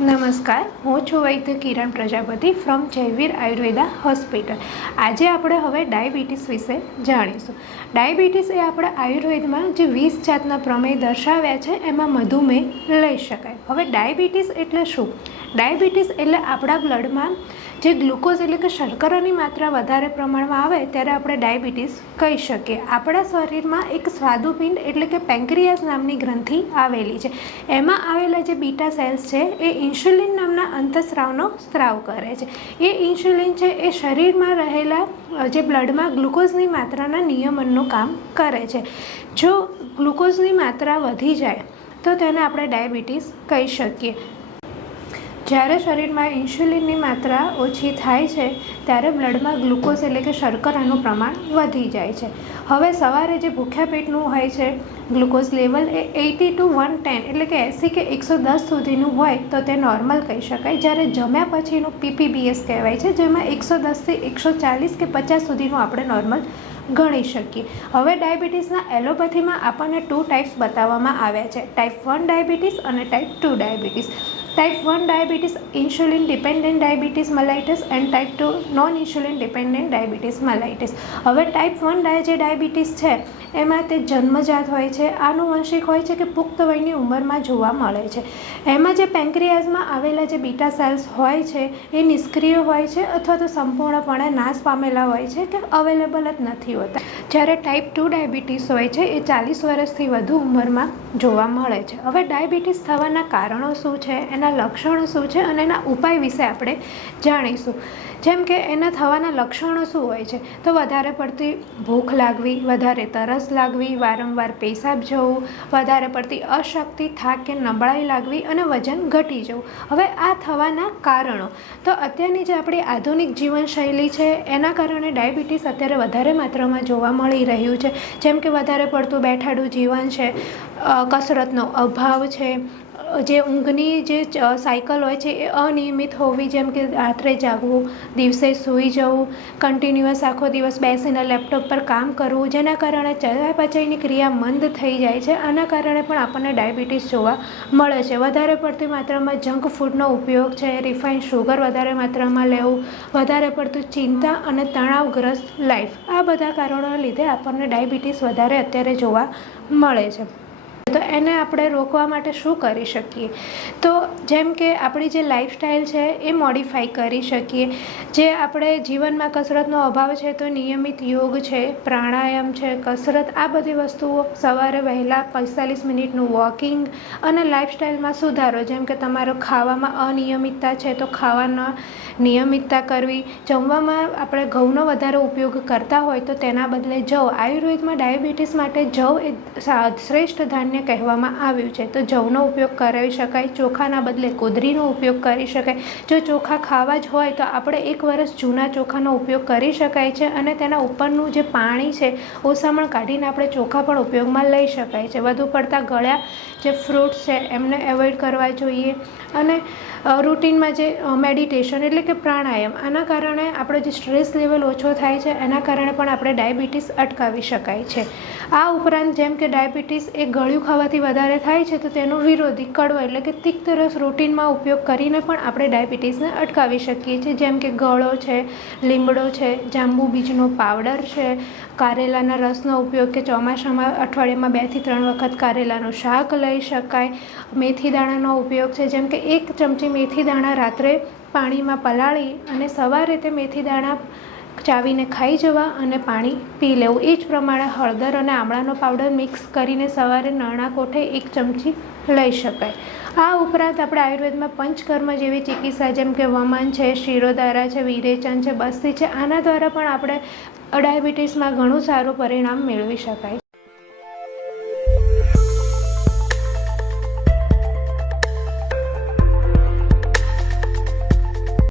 નમસ્કાર, હું છું વૈદ્ય કિરણ પ્રજાપતિ ફ્રોમ જયવીર આયુર્વેદા હોસ્પિટલ આજે આપણે હવે ડાયાબિટીસ વિશે જાણીશું. ડાયાબિટીસ એ આપણે આયુર્વેદમાં જે વીસ જાતના પ્રમેય દર્શાવ્યા છે, એમાં મધુમેહ લઈ શકાય. હવે ડાયાબિટીસ એટલે શું? ડાયાબિટીસ એટલે આપણા બ્લડમાં જે ગ્લુકોઝ એટલે કે શર્કરાની માત્રા વધારે પ્રમાણમાં આવે ત્યારે આપણે ડાયાબિટીસ કહી શકીએ. આપણા શરીરમાં એક સ્વાદુપિંડ એટલે કે પેન્ક્રિયાસ નામની ગ્રંથિ આવેલી છે. એમાં આવેલા જે બીટા સેલ્સ છે એ ઇન્સ્યુલિન નામના અંતસ્રાવનો સ્ત્રાવ કરે છે. એ ઇન્સ્યુલિન છે એ શરીરમાં રહેલા જે બ્લડમાં ગ્લુકોઝની માત્રાના નિયમનનું કામ કરે છે. જો ગ્લુકોઝની માત્રા વધી જાય તો તેને આપણે ડાયાબિટીસ કહી શકીએ. જ્યારે શરીરમાં ઇન્સ્યુલિનની માત્રા ઓછી થાય છે, ત્યારે બ્લડમાં ગ્લુકોઝ એટલે કે શર્કરાનું પ્રમાણ વધી જાય છે. હવે સવારે જે ભૂખ્યા પેટનું હોય છે, ગ્લુકોઝ લેવલ એ એટી ટુ વન ટેન એટલે કે એંસી કે એકસો દસ સુધીનું હોય, તો તે નોર્મલ કહી શકાય. જ્યારે જમ્યા પછીનું પીપીબીએસ કહેવાય છે, જેમાં એકસો દસથી એકસો ચાલીસ કે પચાસ સુધીનું આપણે નોર્મલ ગણી શકીએ. હવે ડાયાબિટીસના એલોપેથીમાં આપણને ટુ ટાઈપ્સ બતાવવામાં આવ્યા છે. ટાઈપ વન ડાયાબિટીસ અને type two diabetes. Type one diabetes insulin dependent diabetes mellitus and type two non insulin dependent diabetes mellitus હવે ટાઈપ વન જે ડાયાબિટીસ છે, એમાં તે જન્મજાત હોય છે. આનુવંશિક હોય છે કે પુખ્ત વયની ઉંમરમાં જોવા મળે છે. એમાં જે પેન્ક્રિયાઝમાં આવેલા જે બીટા સેલ્સ હોય છે, એ નિષ્ક્રિય હોય છે અથવા તો સંપૂર્ણપણે નાશ પામેલા હોય છે કે અવેલેબલ જ નથી હોતા. જ્યારે ટાઈપ ટુ ડાયાબિટીસ હોય છે, એ ચાલીસ વર્ષથી વધુ ઉંમરમાં જોવા મળે છે. હવે ડાયાબિટીસ થવાના કારણો શું છે? એના લક્ષણો શું છે અને એના ઉપાય વિશે આપણે જાણીશું. જેમ કે એના થવાના લક્ષણો શું હોય છે? તો વધારે પડતી ભૂખ લાગવી, વધારે તરસ લાગવી, વારંવાર પેશાબ જવું, વધારે પડતી અશક્તિ, થાક કે નબળાઈ લાગવી અને વજન ઘટી જવું. હવે આ થવાના કારણો. તો અત્યારની જે આપણી આધુનિક જીવનશૈલી છે, એના કારણે ડાયાબિટીસ અત્યારે વધારે માત્રામાં જોવા મળી રહ્યું છે. જેમ કે વધારે પડતું બેઠાડું જીવન છે કસરતનો અભાવ છે જે ઊંઘની જે સાયકલ હોય છે, એ અનિયમિત હોવી જેમ કે રાત્રે જાગવું, દિવસે સૂઈ જવું કન્ટિન્યુઅસ આખો દિવસ બેસીને લેપટોપ પર કામ કરવું, જેના કારણે ચયાપચયની ક્રિયા મંદ થઈ જાય છે. આના કારણે પણ આપણને ડાયાબિટીસ જોવા મળે છે. વધારે પડતી માત્રામાં જંક ફૂડનો ઉપયોગ છે રિફાઇન શુગર વધારે માત્રામાં લેવું, વધારે પડતું ચિંતા અને તણાવગ્રસ્ત લાઈફ આ બધા કારણોને લીધે આપણને ડાયાબિટીસ વધારે અત્યારે જોવા મળે છે. તો એને આપણે રોકવા માટે શું કરી શકીએ? તો જેમ કે આપણી જે લાઈફસ્ટાઈલ છે એ મોડિફાઈ કરી શકીએ. જે આપણે જીવનમાં કસરતનો અભાવ છે તો નિયમિત યોગ છે, પ્રાણાયામ છે, કસરત, આ બધી વસ્તુઓ સવારે વહેલા પિસ્તાલીસ મિનિટનું વોકિંગ અને લાઈફસ્ટાઈલમાં સુધારો. જેમ કે તમારો ખાવામાં અનિયમિતતા છે તો ખાવાના નિયમિતતા કરવી. જમવામાં આપણે ઘઉંનો વધારે ઉપયોગ કરતા હોય તો તેના બદલે જવ. આયુર્વેદમાં ડાયાબિટીસ માટે જવ એ શ્રેષ્ઠ ધાન્ય કહેવામાં આવ્યું છે. તો જવનો ઉપયોગ કરી શકાય, ચોખાના બદલે કુદરીનો ઉપયોગ કરી શકાય. જો ચોખા ખાવા જ હોય તો આપણે એક વર્ષ જૂના ચોખાનો ઉપયોગ કરી શકાય છે અને તેના ઉપરનું જે પાણી છે ઓસામણ કાઢીને આપણે ચોખા પણ ઉપયોગમાં લઈ શકાય છે. વધુ પડતા ગળ્યા જે ફ્રૂટ્સ છે, એમને એવોઇડ કરવા જોઈએ. અને રૂટિનમાં જે મેડિટેશન એટલે કે પ્રાણાયામ, આના કારણે આપણો જે સ્ટ્રેસ લેવલ ઓછો થાય છે, એના કારણે પણ આપણે ડાયાબિટીસ અટકાવી શકાય છે. આ ઉપરાંત જેમ કે ડાયાબિટીસ એ ગળ્યું ખાવાથી વધારે થાય છે, તો તેનો વિરોધી કડવો એટલે કે તિક્ત રસ રૂટિનમાં ઉપયોગ કરીને પણ આપણે ડાયાબિટીસને અટકાવી શકીએ છીએ. જેમ કે ગળો છે, લીમડો છે, જાંબુ બીજનો પાવડર છે, કારેલાના રસનો ઉપયોગ કે ચોમાસામાં અઠવાડિયામાં બેથી ત્રણ વખત કારેલાનું શાક લઈ શકાય. મેથી દાણાનો ઉપયોગ છે, જેમ કે એક ચમચી મેથી દાણા રાત્રે પાણીમાં પલાળી અને સવારે તે મેથી દાણા ચાવીને ખાઈ જવા અને પાણી પી લેવું. એ જ પ્રમાણે હળદર અને આમળાનો પાવડર મિક્સ કરીને સવારે નાણાં કોઠે એક ચમચી લઈ શકાય. આ ઉપરાંત આપણે આયુર્વેદમાં પંચકર્મ જેવી ચિકિત્સા જેમ કે વમન છે, શિરોધારા છે, વિરેચન છે, બસ્તી છે, આના દ્વારા પણ આપણે ડાયાબિટીસમાં ઘણું સારું પરિણામ મેળવી શકાય.